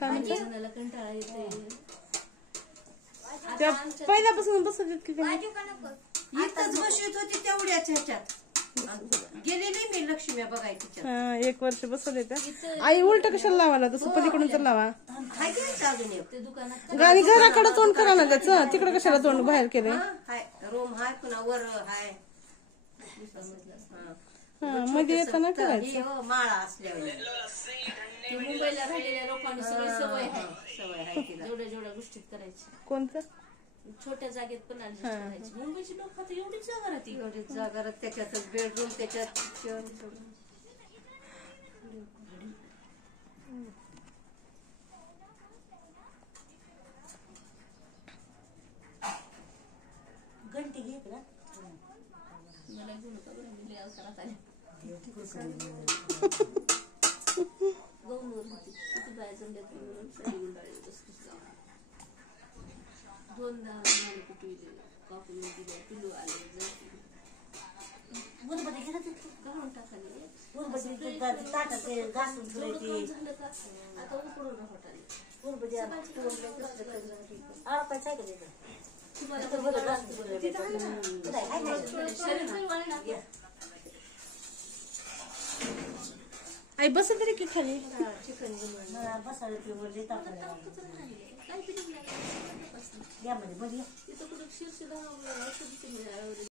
काय म्हणतात जणाला कंटाळा येतोय. त्या पहिल्यापासून बसत आहेत की काय इथंच बसत होती तेवढ्याच ह्याच्यात गेलेली मी लक्ष्मी बघायची. 1 वर्ष बसवले त्या आई उलट कशाला लावायला तसं पलीकडून तर लावा हाय की नाही अजून एक? ते दुकानात गाणी घराकडे तोंड करा ना त्याचं तिकडे कशाला तोंड बाहेर केले हाय रूम हाय पुन्हा वर हाय मध्ये येताना करायचं माळा असल्यावर ते मुंबईला राहिलेल्या लोकांनी सगळी सवय आहे. सवय आहे तिला. जेवढ्या गोष्टीत करायची. कोणतं छोट्या जागेत पण ऍडजस्ट करायची. मुंबईची लोक आता एवढी जागा राहते. एवढी जागा राहते, त्याच्यातच बेडरूम त्याच्यात किचन सगळं. घंटी घेत ना मला घेऊन का बरं मी लय अवसरात आले. गौनवर होती किती बाया जमल्या म्हणून साडी गुंडाळी बसलीस जाऊन 2दा मला कुठे कापून दिले पिलू आले गुरबडी घेत गहून टाकाले गुरबडी ताटात घासून ठेवायची झालं का आता उकडून होटाले गुरबडी शरीर वाळणार. आई बस तरी की खाली चिकन बसायला पिवळले काय पिली यामध्ये बरी तिथं कुठं शीर्ष